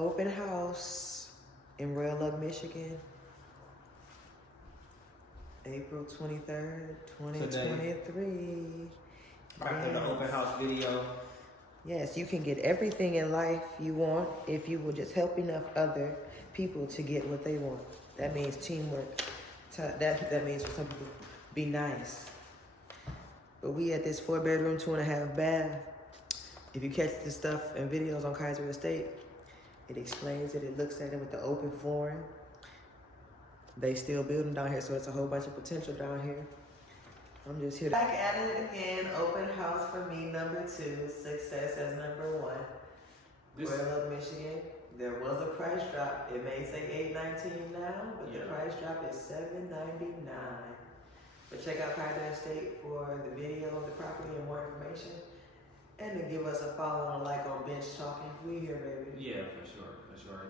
Open house in Royal Oak, Michigan. April 23rd, 2023. After the open house video. Yes, you can get everything in life you want if you will just help enough other people to get what they want. That means teamwork. That means for some people, be nice. But we at this 4-bedroom, 2.5 bath. If you catch the stuff and videos on Kaiser Estate, it explains it. It looks at it with the open flooring. They still building down here, so it's a whole bunch of potential down here. I'm just here. Back at it again. Open house for me, number 2. Success as number 1. Royal Oak, Michigan. There was a price drop. It may say $819 now, but the price drop is $799. But check out Kaiser Estate for the video of the property and more information. And to give us a follow and a like on Bench Talking. We here, baby. Yeah, for sure.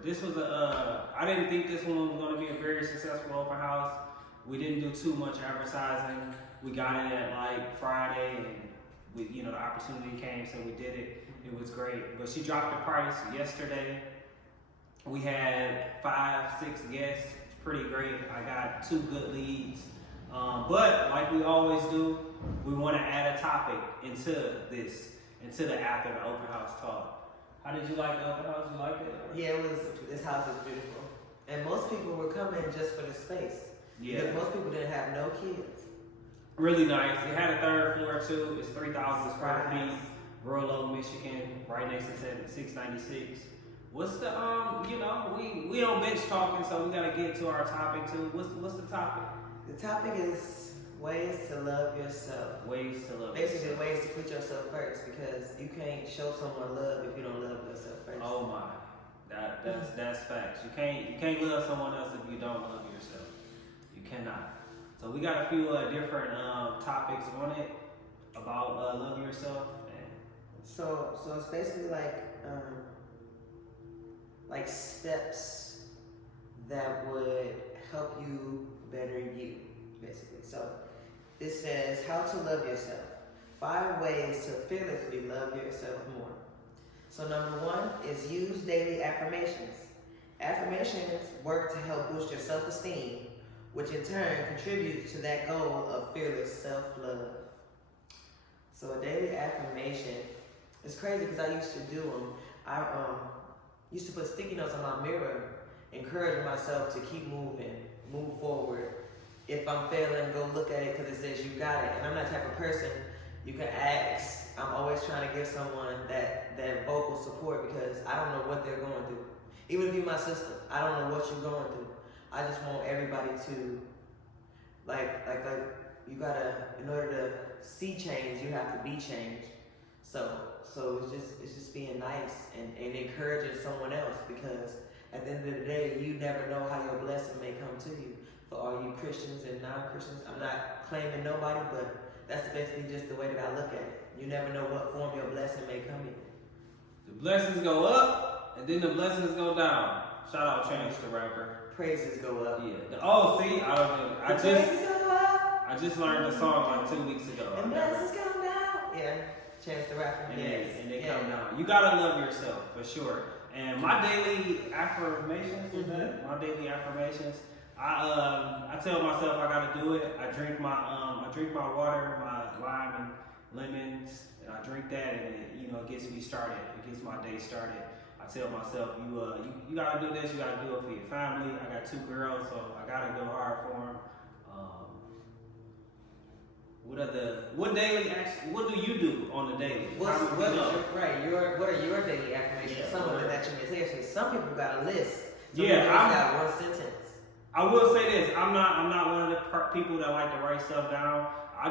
This was I didn't think this one was going to be a very successful open house. We didn't do too much advertising. We got it at like Friday, and the opportunity came, so we did it. It was great. But she dropped the price yesterday. We had 5-6 guests. It's pretty great. I got 2 good leads. But like we always do, we want to add a topic into the after the open house talk. How did you like the open house? You liked it? Yeah, this house is beautiful. And most people were coming just for the space. Yeah. Because most people didn't have no kids. Really nice. It had a 3rd floor too. It's 3,000 square feet. Royal Oak, Michigan, right next to 696. What's the we on Bench Talking, so we gotta get to our topic too. What's the topic? The topic is ways to love yourself. Ways to love Basically, yourself. ways to put yourself first, because you can't show someone love if you don't love yourself first. Oh my, that's facts. You can't love someone else if you don't love yourself. You cannot. So we got a few different topics on it about loving yourself. So it's basically like steps that would help you better you, basically. So this says how to love yourself. 5 ways to fearlessly love yourself more. So number 1 is use daily affirmations. Affirmations work to help boost your self-esteem, which in turn contributes to that goal of fearless self-love. So a daily affirmation, it's crazy because I used to do them. I used to put sticky notes on my mirror, encouraging myself to keep moving, move forward. If I'm failing, go look at it because it says you got it. And I'm that type of person you can ask. I'm always trying to give someone that vocal support because I don't know what they're going through. Even if you're my sister, I don't know what you're going through. I just want everybody to, like you gotta, in order to see change, you have to be changed. So it's just being nice and encouraging someone else, because at the end of the day, you never know how your blessing may come to you. For all you Christians and non-Christians, I'm not claiming nobody, but that's basically just the way that I look at it. You never know what form your blessing may come in. The blessings go up, and then the blessings go down. Shout out Chance the Rapper. Praises go up. Yeah. I just learned the song like 2 weeks ago. And blessings come down. Yeah. Chance the Rapper. And they come down. You gotta love yourself for sure. And my daily affirmations, my daily affirmations, I tell myself I gotta do it. I drink my water, my lime and lemons, and I drink that, and it gets me started. It gets my day started. I tell myself, you gotta do this. You gotta do it for your family. I got 2 girls, so I gotta go hard for them. What do you do on the daily? What are your daily affirmations? Yeah, some of them that you can say. Some people got a list. Some Yeah, people got 1 sentence. I will say this: I'm not one of the people that like to write stuff down. I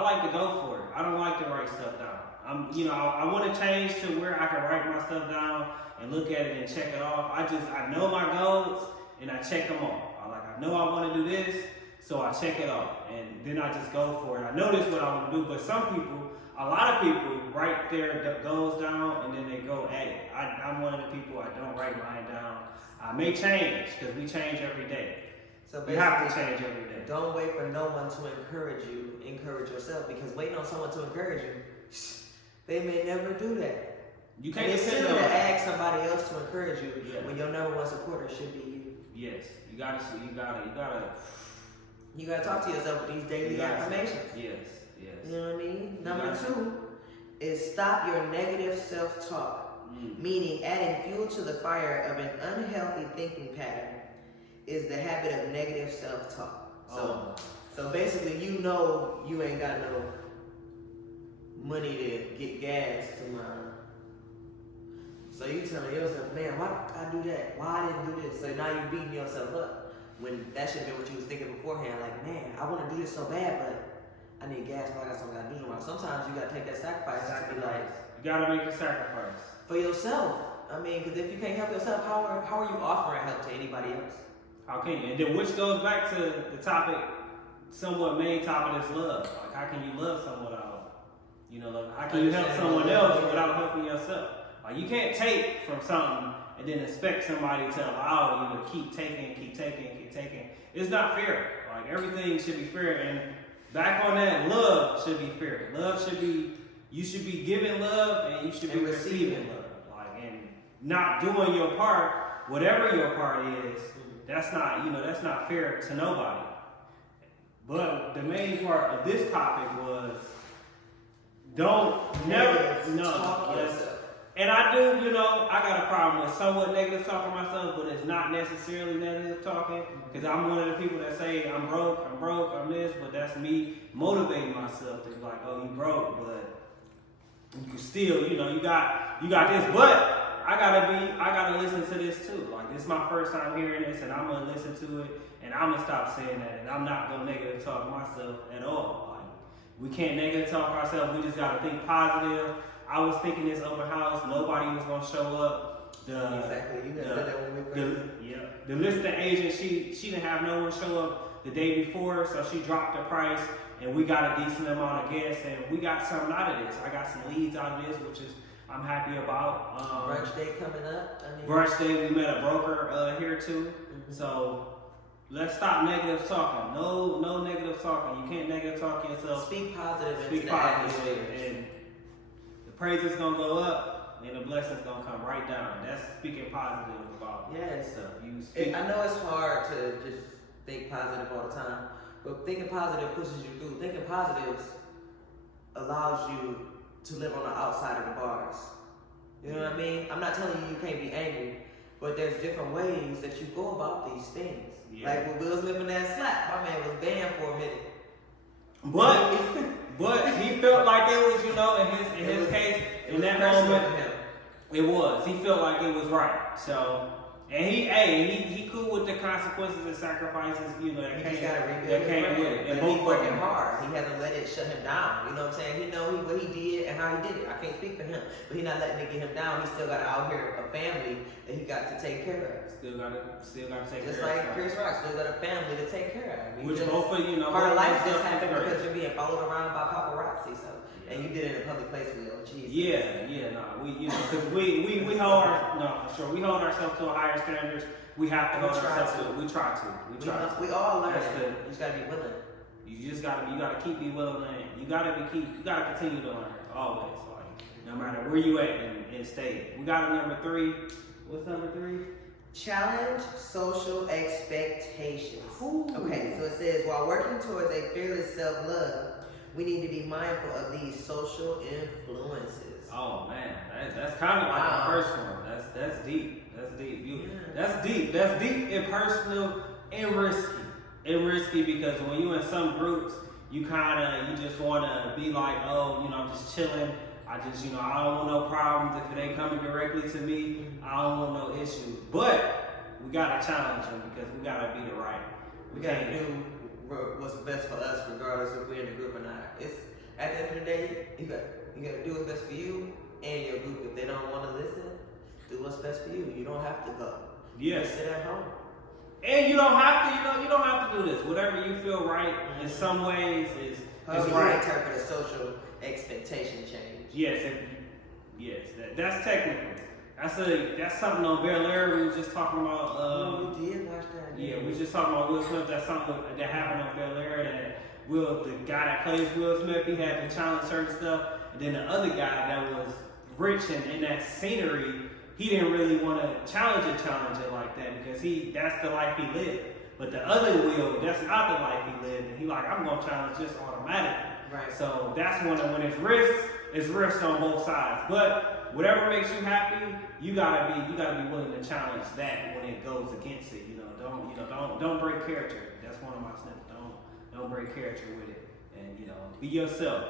like to go for it. I don't like to write stuff down. I want to change to where I can write my stuff down and look at it and check it off. I know my goals and I check them off. I know I want to do this, so I check it off, and then I just go for it. I know this is what I want to do, but a lot of people write their goals down and then they go at it. I'm one of the people, I don't write mine down. I may change, because we change every day. So you have to change every day. Don't wait for no one to encourage you. Encourage yourself, because waiting on someone to encourage you, they may never do that. You can't depend on to ask somebody else to encourage encourage you when your number one supporter should be you. Yes, you gotta talk to yourself with these daily affirmations. Yes. You know what I mean? Number 2 is stop your negative self-talk. Meaning adding fuel to the fire of an unhealthy thinking pattern is the habit of negative self-talk. So basically, you know you ain't got no money to get gas tomorrow. So you telling yourself, man, why did I do that? Why I didn't do this? So now you're beating yourself up when that should have been what you was thinking beforehand. Like, man, I want to do this so bad, but I need gas, so I got something I gotta do tomorrow. Sometimes you gotta take that sacrifice to be like, you gotta make the sacrifice for yourself. I mean, because if you can't help yourself, how are you offering help to anybody else? How can you? And then which goes back to the topic, somewhat main topic is love. Like, how can you love someone out? You know, like, how can you help someone else without helping yourself? Like, you can't take from something and then expect somebody to allow you to keep taking. It's not fair. Like, everything should be fair. And back on that, love should be fair. Love should be, you should be giving love and you should be receiving love. Like, and not doing your part, whatever your part is, that's not fair to nobody. But the main part of this topic was talk yourself. And I do, I got a problem with somewhat negative talking myself, but it's not necessarily negative talking, because I'm one of the people that say I'm broke, I'm this, but that's me motivating myself to be like, oh, you broke, but you can still, you got this, but I gotta listen to this too. Like, this is my first time hearing this, and I'm gonna listen to it, and I'm gonna stop saying that, and I'm not gonna negative talk myself at all. Like, we can't negative talk ourselves. We just gotta think positive. I was thinking this open house, nobody was gonna show up. Exactly, you said that when we first. The listing agent, she didn't have no one show up the day before, so she dropped the price, and we got a decent amount of guests, and we got something out of this. I got some leads out of this, which is I'm happy about. Brunch day coming up. Brunch day, we met a broker here too. So let's stop negative talking. No negative talking. You can't negative talk yourself. Speak positive. Speak positive, and the praise is gonna go up, and the blessings gonna come right down. That's speaking positive about stuff. I know it's hard to just think positive all the time, but thinking positive pushes you through. Thinking positive allows you to live on the outside of the bars. You know what I mean? I'm not telling you can't be angry, but there's different ways that you go about these things. Yeah. Like with Will Smith and that slap, my man was banned for a minute. But he felt like it was, in his case, in that moment, it was. He felt like it was right. So, and he cool with the consequences and sacrifices, that came with it. And he's working hard. He hasn't let it shut him down. You know what I'm saying? He knows what he did and how he did it. I can't speak for him, but he's not letting it get him down. He still got out here a family that he got to take care of. Still got to take care of. Just like Chris Rock, still got a family to take care of. Which both of part of life just happened because you're being followed around by paparazzi. So. And you did it in a public place, Will. Jesus. Because we hold we hold ourselves to a higher standards. We have to hold ourselves to it. We try to. We all learn. You just gotta be willing. You gotta keep being willing, and you gotta continue to learn always. Like, no matter where you at in state. We got a number 3. What's number 3? Challenge social expectations. Ooh. Okay, so it says while working towards a fearless self-love, we need to be mindful of these social influences. Oh man, that's kind of like the first one. That's deep. That's deep and personal and risky. And risky because when you're in some groups, you just want to be like, I'm just chilling. I don't want no problems if it ain't coming directly to me. I don't want no issues. But we gotta challenge them because we gotta be the right. We gotta do what's best for us, regardless if we're in the group or not. It's at the end of the day, you gotta do what's best for you and your group. If they don't want to listen, do what's best for you. You don't have to go. Yeah. Just sit at home. And you don't have to do this. Whatever you feel right in some ways is How do right. you interpret a social expectation change? Yes, that's technical. That's something on Bel Air we were just talking about. We did watch that. Yeah, we were just talking about Will Smith. That's something that happened on Bel Air that the guy that plays Will Smith, he had to challenge certain stuff. And then the other guy that was rich and in that scenery, he didn't really want to challenge it like that because that's the life he lived. But the other Will, that's not the life he lived, and he like, I'm gonna challenge this automatically. Right. So that's when it's risk on both sides. But whatever makes you happy, you gotta be willing to challenge that when it goes against it. Don't break character. That's one of my snips. Don't break character with it, and be yourself.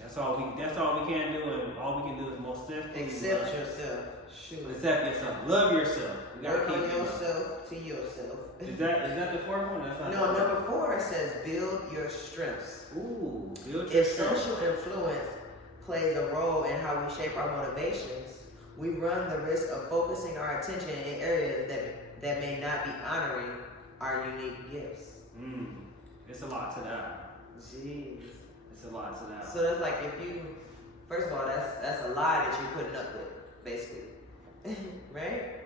That's all we can do, and all we can do is most definitely accept yourself. Shoot. Accept yourself. Love yourself. Work on yourself to yourself. Is that the fourth one? That's not no, number 4 says build your strengths. Ooh, build your If strengths. social influence plays a role in how we shape our motivations, we run the risk of focusing our attention in areas that may not be honoring our unique gifts. It's a lot to that. Jeez. It's a lot to that. So that's like if you, first of all, that's a lie that you're putting up with, basically, right?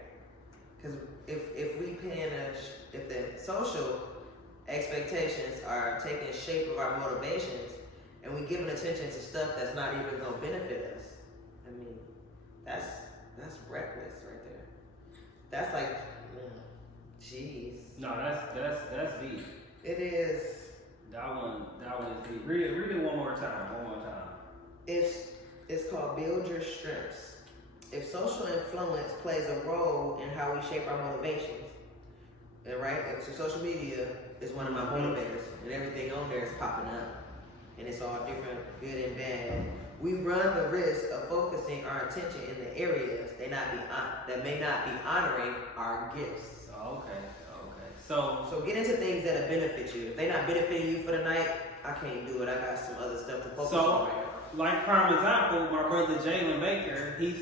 Because if the social expectations are taking shape of our motivations, and we giving attention to stuff that's not even gonna benefit us, I mean, that's reckless right there. That's like, jeez. No, that's deep. It is. That one is deep. Read it one more time. It's called Build Your Strengths. If social influence plays a role in how we shape our motivations, and right, so social media is one of my motivators, and everything on there is popping up, and it's all different, good and bad. We run the risk of focusing our attention in the areas that may not be honoring our gifts. Oh, okay. So get into things that'll benefit you. If they're not benefiting you for the night, I can't do it. I got some other stuff to focus on. Like prime example, my brother Jalen Baker, he's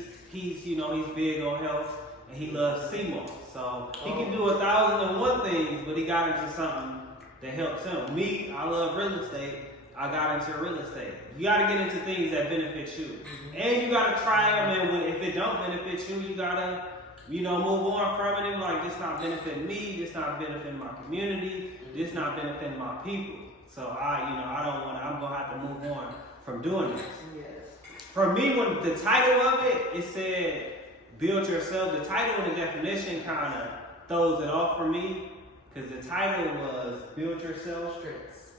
big on health and he loves SEMO. So he can do 1,001 things, but he got into something that helps him. Me, I love real estate. I got into real estate. You got to get into things that benefit you, and you got to try them. And if it don't benefit you, you gotta move on from it and be like, this not benefiting me, this not benefiting my community, this not benefiting my people. So I'm gonna have to move on from doing this. Yes. For me, when the title of it said build yourself, the title and the definition kind of throws it off for me, because the title was build yourself, Strengths.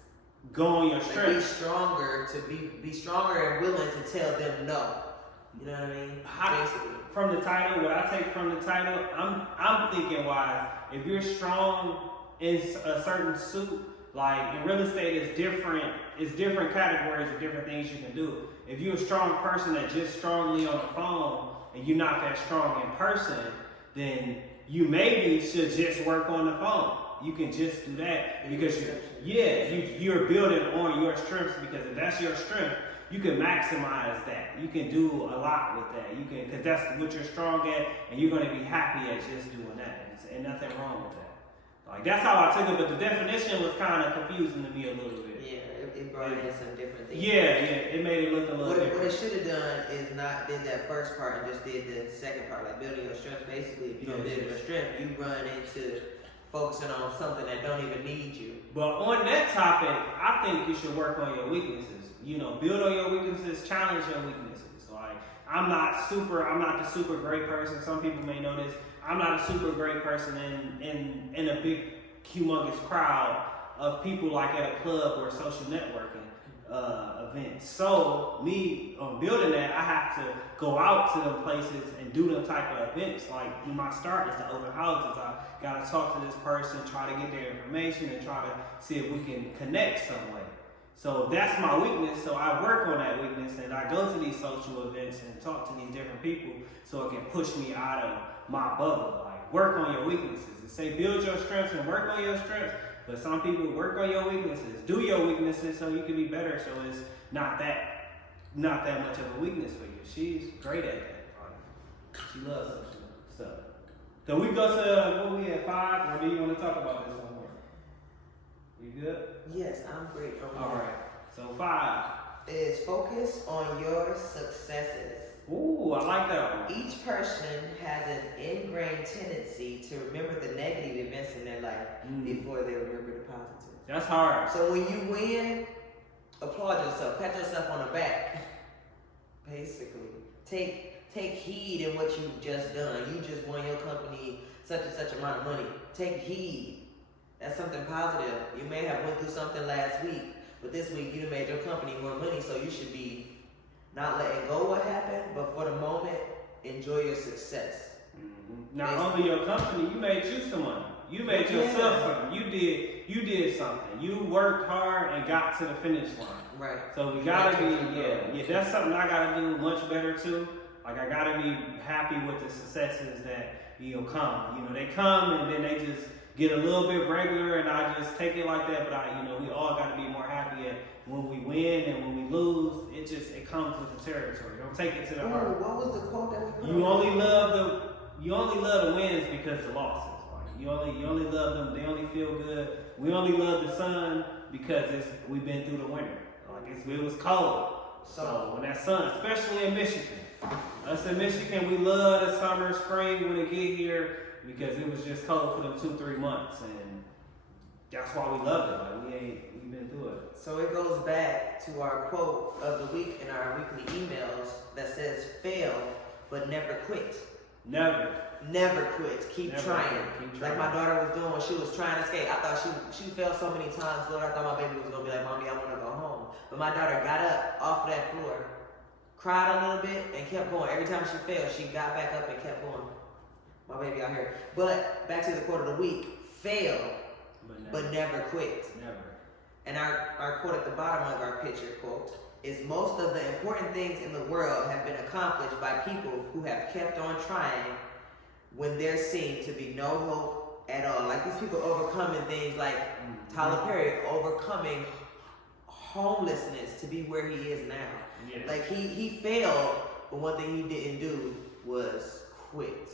go on your Like strengths. be stronger and willing to tell them no. You know what I mean? Basically. From the title, what I take from the title, I'm thinking wise. If you're strong in a certain suit, like in real estate, it's different categories of different things you can do. If you're a strong person that's just strongly on the phone and you're not that strong in person, then you maybe should just work on the phone. You can just do that because you're building on your strengths, because if that's your strength, you can maximize that. You can do a lot with that. Because that's what you're strong at, and you're going to be happy at just doing that. And nothing wrong with that. Like, that's how I took it, but the definition was kind of confusing to me a little bit. Yeah, it brought in some different things. Yeah, it made it look a little different. What it should have done is not did that first part and just did the second part, like building your strength. Basically, if you don't build your strength, you run into focusing on something that don't even need you. But on that topic, I think you should work on your weaknesses. Build on your weaknesses, challenge your weaknesses. Like, I'm not the super great person. Some people may know this. I'm not a super great person in a big, humongous crowd of people like at a club or a social networking event. So me building that, I have to go out to them places and do them type of events. Like my start is the open houses. I gotta talk to this person, try to get their information, and try to see if we can connect some way. So that's my weakness. So I work on that weakness, and I go to these social events and talk to these different people so it can push me out of my bubble. Like, work on your weaknesses. It say build your strengths and work on your strengths. But some people work on your weaknesses, do your weaknesses so you can be better. So it's not that much of a weakness for you. She's great at that. She loves social stuff. So we go to what we at 5, or do you want to talk about this one more? You good? Yes, I'm great. All right. So 5 is focus on your successes. Ooh, I like that one. Each person has an ingrained tendency to remember the negative events in their life before they remember the positive. That's hard. So when you win, applaud yourself, pat yourself on the back. Basically, take take heed in what you've just done. You just won your company such and such amount of money. Take heed. That's something positive. You may have went through something last week, but this week you done made your company more money, so you should be not letting go what happened, but for the moment, enjoy your success. Mm-hmm. Not only your company, you made you some money. You made yourself something. You did something. You worked hard and got to the finish line. Right. So we gotta be, yeah, that's something I gotta do much better too. Like I gotta be happy with the successes that come. They come and then they just get a little bit regular, and I just take it like that. But we all gotta be more happy at when we win and when we lose. It comes with the territory. Don't take it to the heart. What was the quote that we put You only love the wins because the losses. Like you only love them. They only feel good. We only love the sun because we've been through the winter. Like it was cold. So when that sun, especially in Michigan, us in Michigan, we love the summer, spring when it get here because it was just cold for them 2-3 months, and that's why we love it. Like we've been through it. So it goes back to our quote of the week in our weekly emails that says, "Fail, but never quit." Never quit. Keep trying. Like my daughter was doing when she was trying to skate. I thought she fell so many times, Lord. I thought my baby was gonna be like, "Mommy, I want to go home." But my daughter got up off that floor, cried a little bit, and kept going. Every time she fell, she got back up and kept going. My baby out here. But back to the quote of the week: fail, but never quit. Never. And our quote at the bottom of our picture quote is, "Most of the important things in the world have been accomplished by people who have kept on trying when there seemed to be no hope at all." Like these people overcoming things like Tyler Perry overcoming homelessness to be where he is now. Yeah. Like he failed, but one thing he didn't do was quit.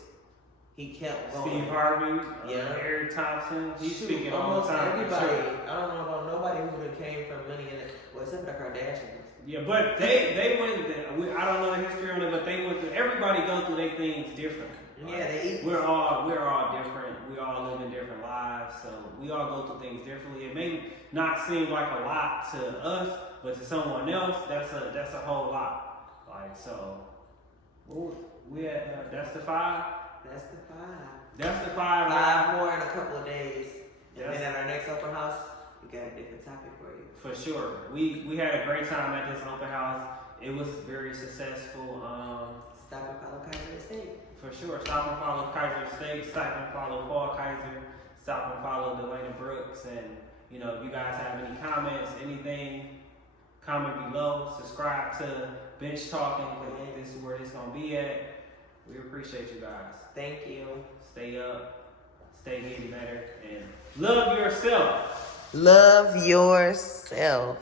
He kept going. Steve Harvey, Eric Thompson. He's speaking all the time. Everybody. I don't know about nobody who came from money in it. Well, except for the Kardashians. Yeah, but they went. I don't know the history on it, but they went through. Everybody go through their things differently. Yeah, they eat. We're all different. We all live in different lives, so we all go through things differently. It may not seem like a lot to us, but to someone else, that's a whole lot. Like so, we at that's the 5. That's the 5. That's the 5. 5 more in a couple of days, and then at our next open house, we got a different topic for you. For sure, we had a great time at this open house. It was very successful. Stop and follow Kaiser State. For sure. Stop and follow Kaiser State. Stop and follow Paul Kaiser. Stop and follow Delana Brooks. And, if you guys have any comments, anything, comment below. Subscribe to Bench Talking, because this is where it's going to be at. We appreciate you guys. Thank you. Stay up. Stay getting better. And love yourself. Love yourself.